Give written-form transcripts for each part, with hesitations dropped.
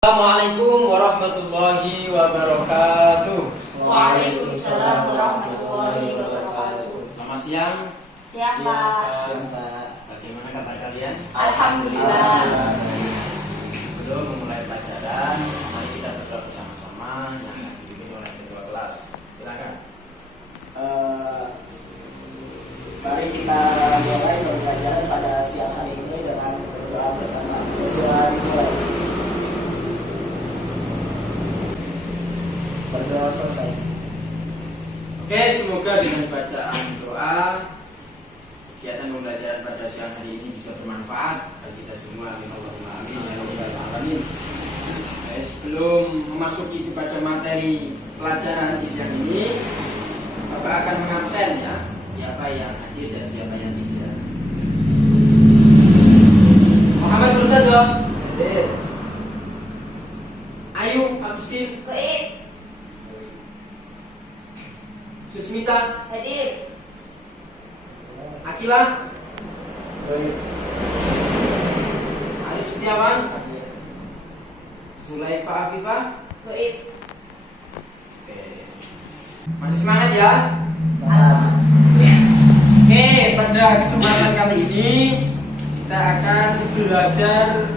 Assalamualaikum warahmatullahi wabarakatuh. Waalaikumsalam warahmatullahi wabarakatuh. Selamat siang. Siang Pak. Siang Pak. Bagaimana kabar kalian? Alhamdulillah. Sebelum memulai pelajaran, mari kita berdoa bersama-sama yang dipimpin oleh ketua kelas. Silakan. Mari kita mulai pelajaran pada siang hari ini dengan berdoa bersama. Berdoa selesai. Oke, semoga dengan bacaan doa kegiatan pembelajaran pada siang hari ini bisa bermanfaat bagi kita semua. Allahumma amin ya rabbal alamin. Sebelum memasuki kepada materi pelajaran di siang ini, Bapak akan mengabsen ya siapa yang hadir dan siapa yang tidak. Muhammad Murtado, Hadir. Ayu Agustin, Gaib. Susmita, Hadir. Akila, Baik. Arif Setiawan, Hadir. Sulaifa Afifah. Gaib. Oke. Masih semangat ya? Semangat. Oke, pada kesempatan kali ini kita akan belajar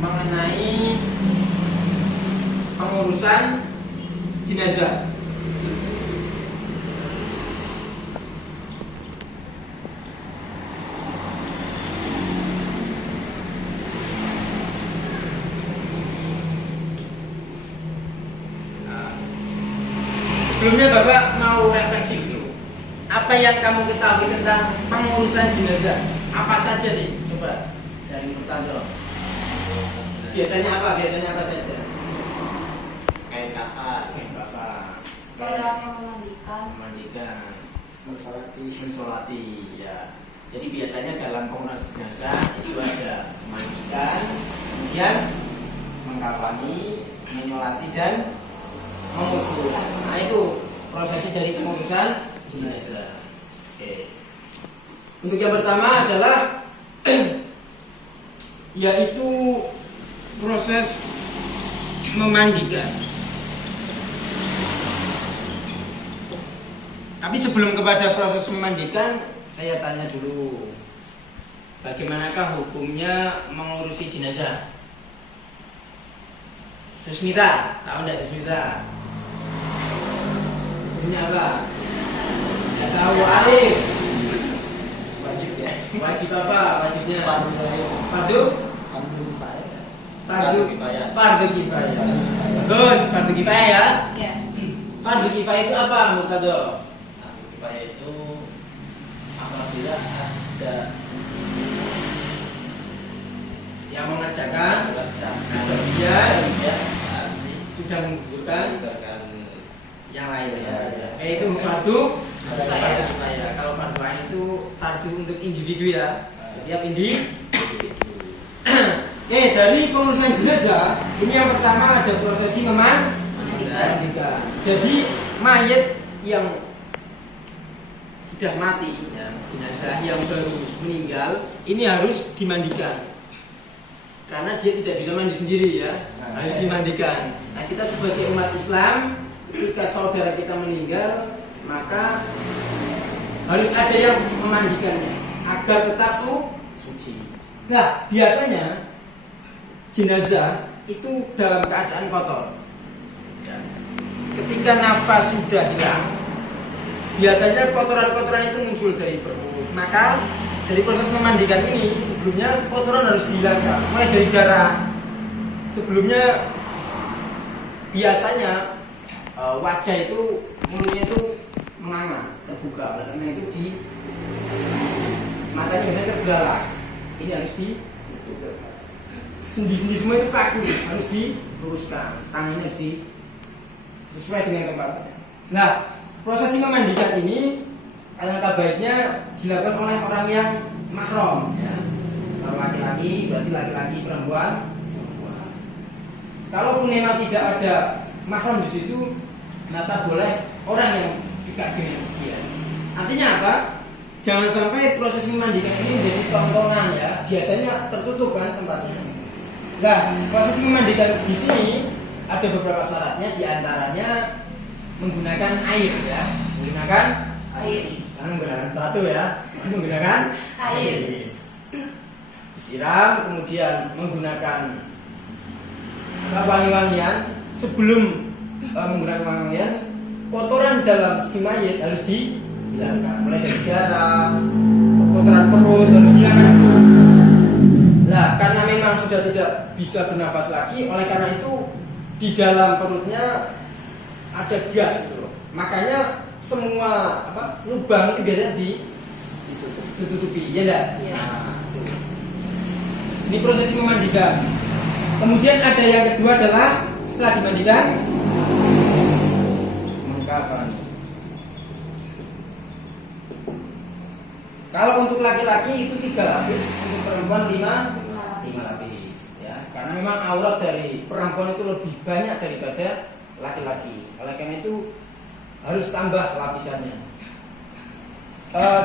mengenai pengurusan jenazah. Sebelumnya Bapak mau refleksi dulu. Apa yang kamu ketahui tentang pengurusan jenazah? Apa saja nih? Coba dari Murtado. Biasanya apa saja? Kain kafan. Bapak. Orang yang memandikan. Memandikan, Mensolati. mensolati, ya. Jadi biasanya dalam pengurusan jenazah itu ada memandikan, kemudian mengkafani, menyolati dan mengukur. Nah itu prosesnya dari pengurusan jenazah. Oke. Untuk yang pertama adalah yaitu proses memandikan. Tapi sebelum kepada proses memandikan, saya tanya dulu, bagaimanakah hukumnya mengurusi jenazah? Susmita, tahu enggak Susmita? Hukumnya apa? Enggak tahu. Alif, Wajib ya. wajib apa? Wajibnya Fardu. fardu, Fardu kifayah. fardu kifayah. fardu kifayah. Fardu kifayah. Bagus, fardu kifayah ya. Ya. Fardu kifayah itu apa, Murtado? Fardu kifayah itu apabila ada Yang mengerjakan sebagian sebagian ahli sudah menggugurkan mengerjakan yang lain ya. Ya. Itu fardu Kifayah. kifayah. Kalau fardu ain itu fardu untuk individu ya. Setiap individu. Dari pengurusan jenazah ini yang pertama ada prosesi memandikan. Jadi mayat yang sudah mati ya, jenazah yang baru meninggal ini harus dimandikan. Karena dia tidak bisa mandi sendiri ya, harus dimandikan. Nah, kita sebagai umat Islam, ketika saudara kita meninggal, maka harus ada yang memandikannya agar tetap suci. Nah, biasanya jenazah itu dalam keadaan kotor. Ya. Ketika nafas sudah hilang, biasanya kotoran-kotoran itu muncul dari perut. Maka dari proses memandikan ini sebelumnya kotoran harus dihilangkan, mulai dari darah. Sebelumnya biasanya wajah itu mulutnya itu menganga, terbuka, karena itu di matanya biasanya terbelalak. Ini harus ditutup. Sendi-sendi semua itu kaku, harus diluruskan, tangannya harus sesuai dengan tempatnya. Nah, prosesi memandikan ini alangkah baiknya dilakukan oleh orang yang mahram ya. Kalau laki-laki berarti laki-laki, perempuan. Kalaupun memang tidak ada mahram di situ, maka boleh orang yang dekat dengan dia. Artinya apa? Jangan sampai proses memandikan ini menjadi tontonan ya. Biasanya tertutup kan tempatnya. Nah, proses memandikan di sini ada beberapa syaratnya, diantaranya menggunakan air ya, menggunakan Air. jangan menggunakan batu ya, menggunakan Air. disiram, kemudian menggunakan wangi-wangian. Sebelum menggunakan wangi-wangian, kotoran dalam si mayit harus dihilangkan, mulai dari darah, kotoran perut harus dihilangkan. Nah, karena memang sudah tidak bisa bernafas lagi, oleh karena itu di dalam perutnya ada gas gitu loh. Makanya semua lubang itu biasanya ditutupi, ya enggak? Iya. Nah, ini proses memandikan. Kemudian ada yang kedua adalah setelah dimandikan mengkafani. Kalau untuk laki-laki itu 3 lapis, untuk perempuan 5 lapis. Ya, karena memang aurat dari perempuan itu lebih banyak daripada laki-laki. Oleh karena itu harus tambah lapisannya.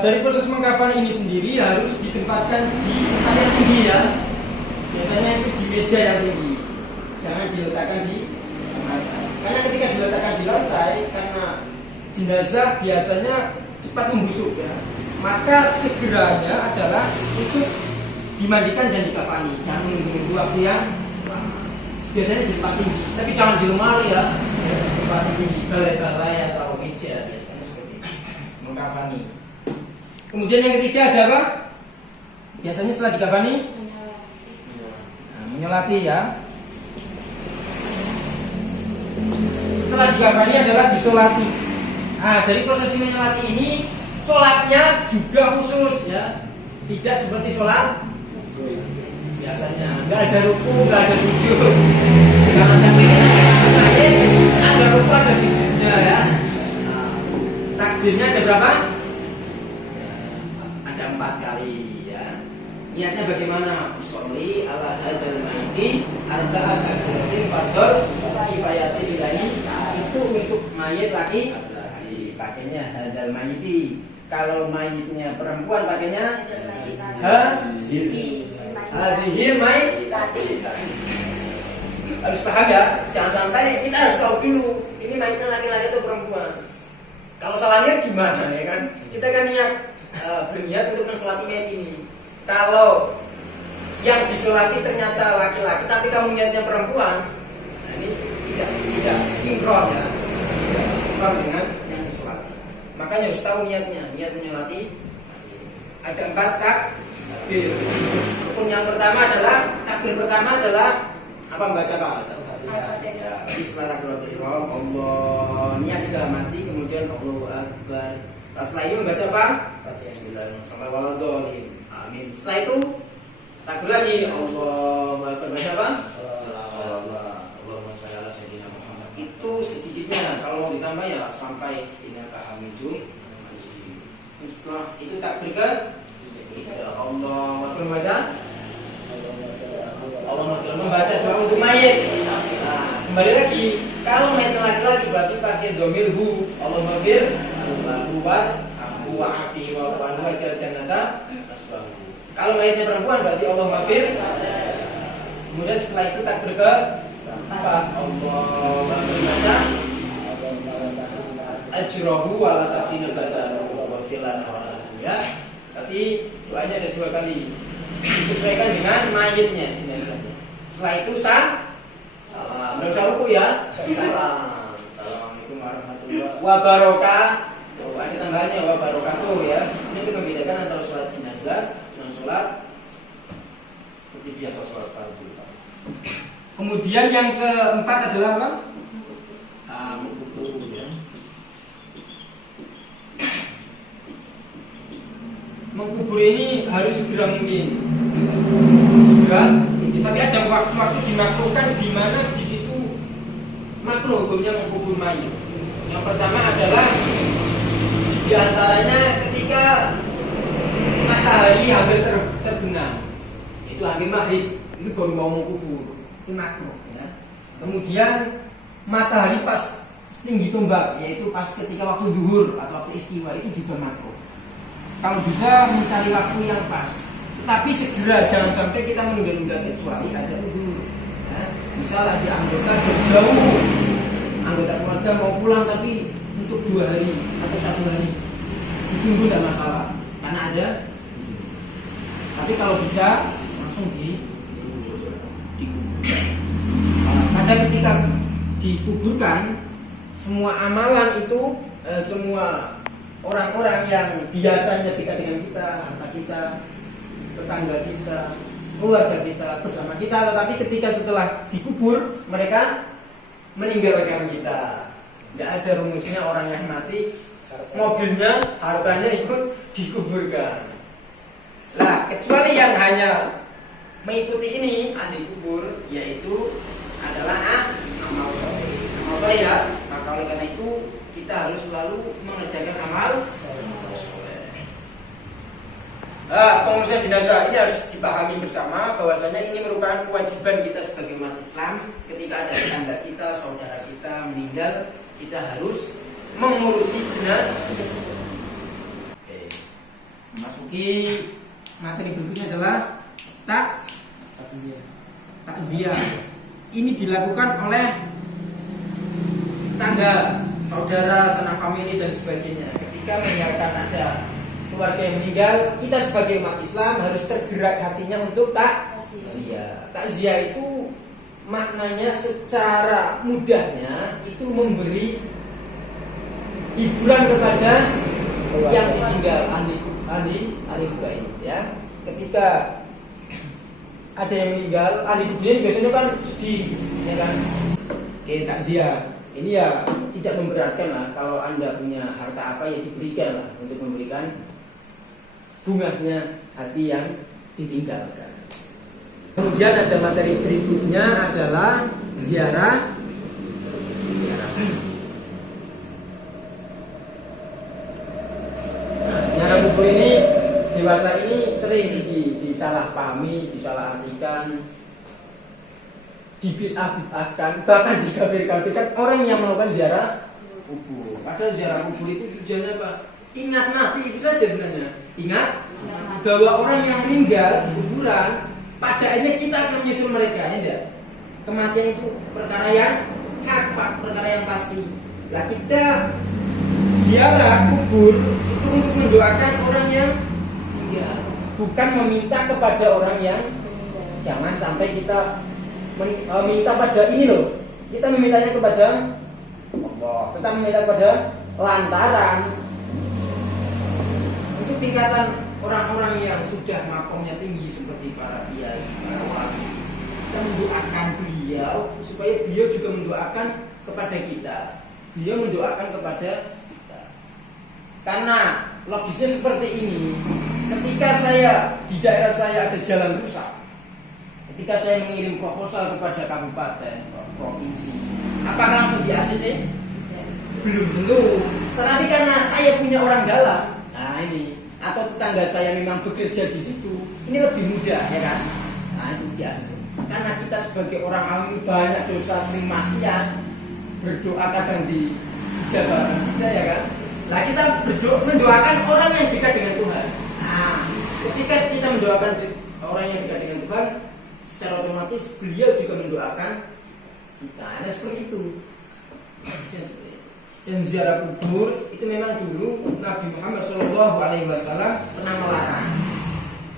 Dari proses mengkafani ini sendiri harus ditempatkan di tempat yang tinggi ya. Biasanya itu di meja yang tinggi. Jangan diletakkan di lantai. Karena ketika diletakkan di lantai, karena jenazah biasanya cepat membusuk ya. Maka segeranya adalah untuk dimandikan dan dikafani. Jangan menunggu waktu yang lama. Biasanya di tempat tinggi, tapi jangan di lemari ya. Di tempat tinggi, balai-balai atau meja biasanya seperti itu. Mengkafani. Kemudian yang ketiga ada apa? Biasanya setelah dikafani menyolati ya. Setelah dikafani adalah disolati. Nah, dari proses menyolati ini, sholatnya juga khusus ya. Tidak seperti sholat biasanya. Nggak ada ruku, nggak ada sujud. Jangan sampai ada ruku, ada sujudnya ya. Nah, takbirnya ada berapa? Ada 4 kali ya. Niatnya bagaimana? Sholli ala hadzal mayyiti arba'at takbiratin fardhu kifayati ilahi. Itu untuk mayit laki pakainya hadzal mayyiti. Kalau mayitnya perempuan pakainya hadhil mayyitati. Harus paham ya. Jangan sampai kita harus tahu dulu ini mayitnya laki-laki atau perempuan. Kalau salah niat gimana ya kan? Kita kan niat berniat untuk mensolati mayit ini. Kalau yang disolati ternyata laki-laki, tapi kamu niatnya perempuan, nah ini tidak sinkron ya, tidak sinkron dengan yang disolati. Makanya harus tahu niatnya, niat menyolati. Ada 4 takbir. Rukun yang pertama adalah takbir pertama adalah apa membaca apa? Ya, setelah takbiratul ihram, Allah niat di dalam hati, kemudian Allahu Akbar. Setelah itu membaca apa? Bismillahirrahmanirrahim. Amin. Setelah itu takbir lagi. Allahu Akbar. Baca apa? Allahumma shalli ala sayyidina Muhammad. Itu sedikitnya. Kalau mau ditambah ya sampai innaka hamidun majid. Setelah itu takbir ke Allahu Akbar. Baca Allahumma membaca doa untuk mayit. Nah, kembali lagi. Kalau mayit laki-laki berarti pakai dhamir hu. Allahumma fir lahu wa afi wa fa'al wa jannata asbahu. Kalau mayitnya perempuan berarti Allahumma fir. Kemudian setelah itu takbir ke empat. Allahu Akbar. Ajrahu wa la taftinul badana wa filana wa ya. Tapi doanya ada 2 kali. Disesuaikan dengan mayitnya jenazahnya. Setelah itu salam. Enggak usah ruku ya. Salam. Assalamualaikum warahmatullahi wabarakatuh. Ada tambahannya wabarakatuh ya. Ini itu membedakan antara sholat jenazah dan sholat seperti biasa sholat fardu. Kemudian yang keempat adalah apa? Mengkubur ya. Mengkubur ini harus segera mungkin. Tapi ada waktu dimakruhkan di mana di situ makruh hukumnya mengkubur mayit. Yang pertama adalah di antaranya ketika matahari hampir terbenam, itu hampir maghrib, itu baru mau mengkubur, itu makruh. Ya. Kemudian matahari pas setinggi tombak, yaitu pas ketika waktu zuhur atau waktu istiwa, itu juga makruh. Kalau bisa mencari waktu yang pas. Tapi segera, jangan sampai kita menunda-nunda, kecuali ada uzur. Ya. Misal lagi anggota jauh, anggota keluarga mau pulang tapi untuk 2 hari atau 1 hari, ditunggu tidak masalah, karena ada uzur. Tapi kalau bisa langsung dikuburkan. Pada ketika dikuburkan, semua amalan itu, semua orang-orang yang biasanya dekat dengan kita, harta kita, tetangga kita, keluarga kita, bersama kita, tetapi ketika setelah dikubur mereka meninggalkan kita. Tidak ada rumusnya orang yang mati mobilnya, hartanya ikut dikuburkan. Nah, kecuali yang hanya mengikuti ini ahli kubur, yaitu adalah amal soleh. Amal soleh ya. Maka oleh karena itu kita harus selalu mengerjakan amal soleh. Pengurusan jenazah ini harus dipahami bersama bahwasanya ini merupakan kewajiban kita sebagai umat Islam. Ketika ada tetangga kita, saudara kita meninggal, kita harus mengurusi jenazah. Oke. Memasuki materi berikutnya adalah takziah. Ini dilakukan oleh tetangga, saudara, sanak famili dan sebagainya. Ketika mendengarkan ada keluarga yang meninggal, kita sebagai umat Islam harus tergerak hatinya untuk takziah. Takziah itu maknanya secara mudahnya itu memberi hiburan kepada yang ditinggal ahli kubur ini, ya. Ketika ada yang meninggal, ahli kuburnya biasanya kan sedih, ya kan? Oke, takziah ini ya tidak memberatkan lah. Kalau Anda punya harta apa ya diberikan lah, untuk memberikan bunganya hati yang ditinggalkan. Kemudian ada materi berikutnya adalah ziarah. Ziarah kubur ini dewasa ini sering disalahpahami, disalahartikan, dibid'ah-bid'ahkan, bahkan dikafir-kafirkan orang yang melakukan ziarah kubur. Padahal ziarah kubur itu tujuannya apa? Ingat mati, itu saja sebenarnya. Ingat bahwa orang yang meninggal di kuburan, pada akhirnya kita akan menyusul mereka, ya enggak? Kematian itu perkara yang hak, perkara yang pasti. Lah kita ziarah kubur itu untuk mendoakan orang yang meninggal, bukan meminta kepada orang yang. Jangan sampai kita minta pada ini loh. Kita memintanya kepada Allah, kita meminta kepada lantaran. Untuk tingkatan orang-orang yang sudah makomnya tinggi seperti para kiai, para wali, kita mendoakan beliau supaya beliau juga mendoakan kepada kita. Beliau mendoakan kepada kita. Karena logisnya seperti ini. Ketika di daerah saya ada jalan rusak, ketika saya mengirim proposal kepada kabupaten, provinsi, apakah langsung di ACC? Belum tentu. Tetapi karena saya punya orang dalam, nah ini, atau tetangga saya memang bekerja di situ, ini lebih mudah, ya kan? Nah itu di ACC. Karena kita sebagai orang awam banyak dosa, sering maksiat, berdoa kadang di jabatan kita, ya kan? Nah kita mendoakan orang yang dekat dengan Tuhan. Nah ketika kita mendoakan orang yang dekat dengan Tuhan, secara otomatis beliau juga mendoakan kita. Nah seperti itu. Dan ziarah kubur itu memang dulu Nabi Muhammad SAW pernah melarang.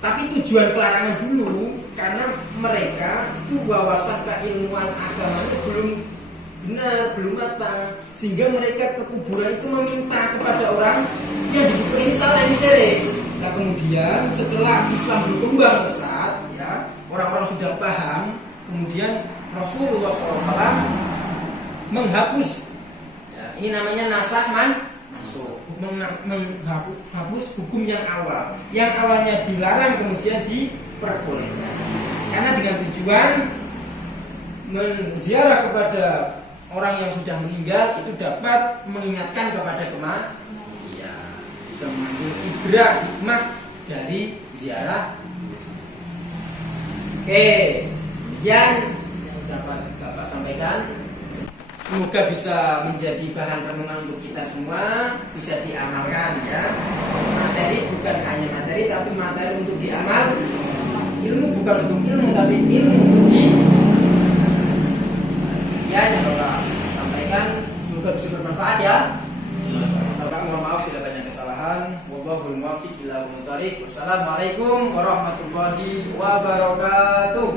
Tapi tujuan pelarangan dulu karena mereka itu wawasan keilmuan agama itu belum benar, belum matang, sehingga mereka ke kuburan itu meminta kepada orang yang dikubur ini salah, ini syirik. Nah kemudian setelah Islam berkembang pesat, ya, orang-orang sudah paham, kemudian Rasulullah SAW menghapus, ya, ini namanya nasakh mansukh, menghapus hukum yang awal, yang awalnya dilarang kemudian diperbolehkan, karena dengan tujuan menziarah kepada orang yang sudah meninggal itu dapat mengingatkan kepada kematian, bisa mengambil ibrah hikmah dari ziarah. Oke, yang dapat Bapak sampaikan. semoga bisa menjadi bahan renungan untuk kita semua, bisa diamalkan ya. Materi bukan hanya materi, tapi materi untuk diamal. Ilmu bukan untuk ilmu, tapi ilmu untuk di. Ya, yang Bapak sampaikan semoga bisa bermanfaat ya. Bapak mohon maaf bila banyak kesalahan. Wallahul muwaffiq ila aqwamit thoriq. Wassalamualaikum warahmatullahi wabarakatuh.